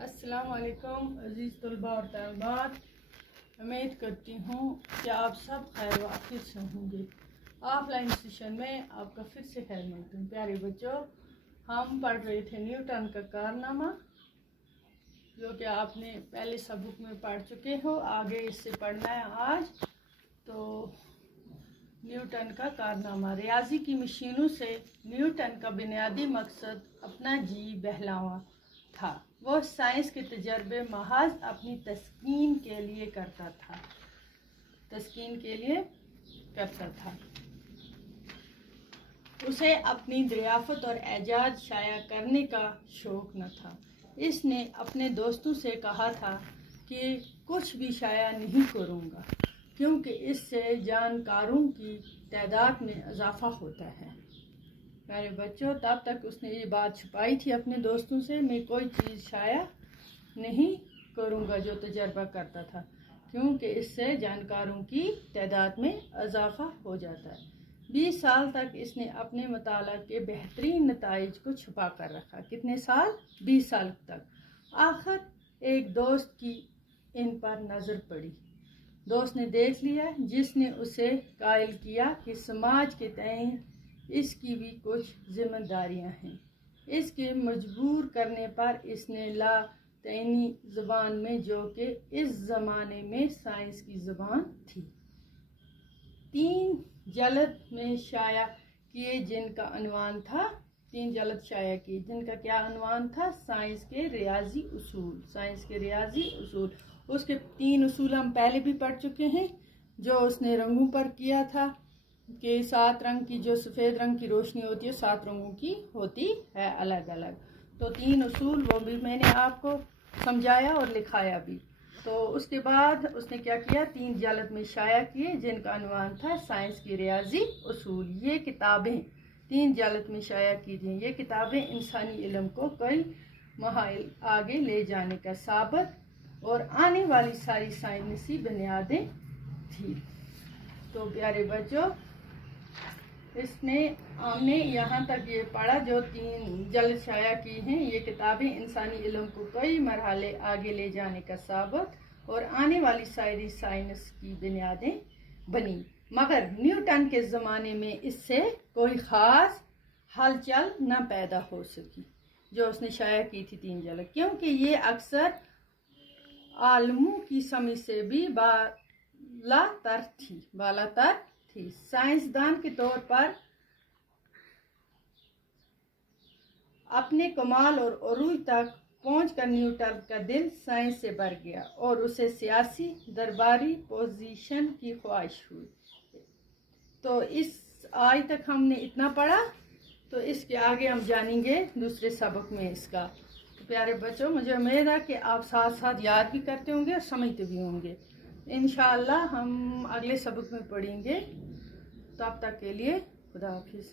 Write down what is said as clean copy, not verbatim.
अस्सलाम वालेकुम अजीज़ तलबा और तलबात, उम्मीद करती हूँ कि आप सब खैर वाफियत से होंगे। ऑफलाइन सेशन में आपका फिर से खैर मकदम। प्यारे बच्चों, हम पढ़ रहे थे न्यूटन का कारनामा, जो कि आपने पहले सबक में पढ़ चुके हो। आगे इससे पढ़ना है आज। तो न्यूटन का कारनामा। रियाजी की मशीनों से न्यूटन का बुनियादी मकसद अपना जी बहलावा था। वो साइंस के तजर्बे महज अपनी तस्कीन के लिए करता था। उसे अपनी दरियाफत और एजाज शाया करने का शौक न था। इसने अपने दोस्तों से कहा था कि कुछ भी शाया नहीं करूँगा, क्योंकि इससे जानकारों की तादाद में इजाफा होता है। मेरे बच्चों, तब तक उसने ये बात छुपाई थी अपने दोस्तों से, मैं कोई चीज़ शाया नहीं करूँगा जो तजर्बा करता था, क्योंकि इससे जानकारों की तादाद में इजाफा हो जाता है। 20 साल तक इसने अपने मुताला के बेहतरीन नताइज को छुपा कर रखा। कितने साल? 20 साल तक। आखिर एक दोस्त की इन पर नज़र पड़ी। दोस्त ने देख लिया, जिसने उसे कायल किया कि समाज के तय इसकी भी कुछ जिम्मेदारियां हैं। इसके मजबूर करने पर इसने लातीनी ज़बान में, जो कि इस ज़माने में साइंस की ज़बान थी, 3 जल्द में शाया किए, जिनका अनवान था 3 जल्द शाया किए, जिनका क्या अनवान था? साइंस के रियाजी उसूल। उसके 3 उसूल हम पहले भी पढ़ चुके हैं, जो उसने रंगों पर किया था कि 7 रंग की, जो सफ़ेद रंग की रोशनी होती है 7 रंगों की होती है अलग अलग। तो 3 उसूल वो भी मैंने आपको समझाया और लिखाया भी। तो उसके बाद उसने क्या किया? 3 जल्द में शाया किए, जिनका अनवान था साइंस की रियाजी उसूल। ये किताबें 3 जल्द में शाया की थी। ये किताबें इंसानी इल्म को कई महाइल आगे ले जाने का साबित और आने वाली सारी साइंसी बुनियादें थी। तो प्यारे बच्चों, हमने यहाँ तक ये पढ़ा, जो 3 जल्द शाया की हैं ये किताबें इंसानी इल्म को कई मरहले आगे ले जाने का साबित और आने वाली सारी साइंस की बुनियादें बनी। मगर न्यूटन के ज़माने में इससे कोई ख़ास हलचल न पैदा हो सकी, जो उसने शाया की थी 3 जल्द, क्योंकि ये अक्सर आलमों की समझ से भी बालातर थी। साइंसदान के तौर पर अपने कमाल और उरूज तक पहुंचकर न्यूटन का दिल साइंस से भर गया और उसे सियासी दरबारी पोजीशन की ख्वाहिश हुई। तो आज तक हमने इतना पढ़ा, तो इसके आगे हम जानेंगे दूसरे सबक में इसका। तो प्यारे बच्चों, मुझे उम्मीद है कि आप साथ साथ याद भी करते होंगे और समझते भी होंगे। इंशाअल्लाह हम अगले सबक में पढ़ेंगे। तब तक के लिए खुदा हाफिज़।